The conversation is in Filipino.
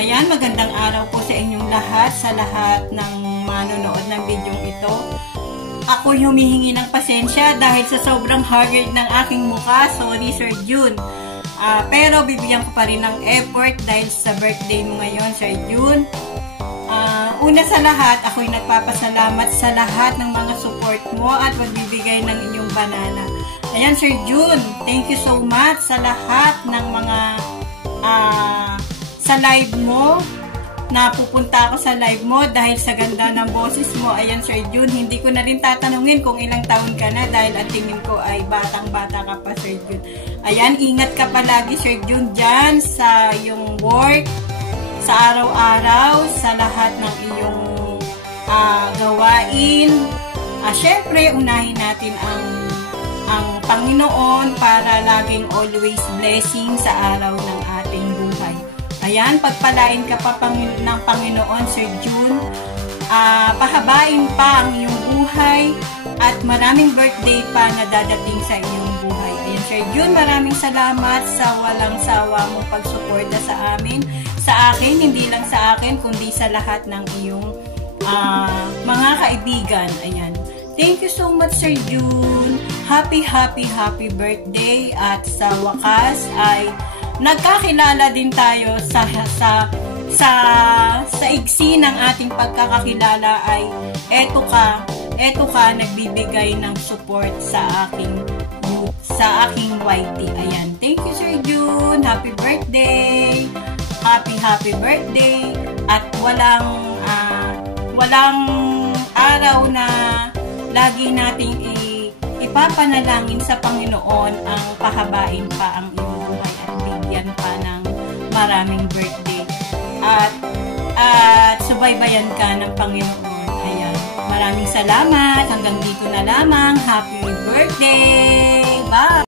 Ayan, magandang araw po sa inyong lahat, sa lahat ng manonood ng video ito. Ako humihingi ng pasensya dahil sa sobrang haggard ng aking mukha. Sorry, Sir June. Pero bibigyan ko pa rin ng effort dahil sa birthday mo ngayon, Sir June. Una sa lahat, ako'y nagpapasalamat sa lahat ng mga support mo at magbibigay ng inyong banana. Ayan, Sir June, thank you so much sa lahat ng mga sa live mo. Napupunta ako sa live mo dahil sa ganda ng boses mo. Ayan, Sir June, hindi ko na rin tatanungin kung ilang taon ka na dahil ang tingin ko ay batang-bata ka pa, Sir June. Ayan, ingat ka palagi, Sir June, dyan sa iyong work, sa araw-araw, sa lahat ng iyong gawain. Syempre, unahin natin ang Panginoon para laging always blessing sa araw ng ating buhay. Ayan, pagpalain ka pa ng Panginoon, Sir June. Pahabain pa ang iyong buhay at maraming birthday pa na dadating sa iyong buhay. Ayan, Sir June, maraming salamat sa walang sawa mong pagsuporta sa amin. Sa akin, hindi lang sa akin, kundi sa lahat ng iyong mga kaibigan. Ayan. Thank you so much, Sir June. Happy birthday. At sa wakas ay nagkakilala din tayo sa igsi ng ating pagkakakilala ay eto ka nagbibigay ng support sa aking YT. Ayan. Thank you, Sir June. Happy birthday. Happy birthday. At walang araw na lagi nating ipapanalangin sa Panginoon ang pahabain pa ang iyong buhay at bigyan pa ng maraming birthday. At subaybayan ka ng Panginoon. Ayan. Maraming salamat. Hanggang dito na lamang. Happy birthday! Bye!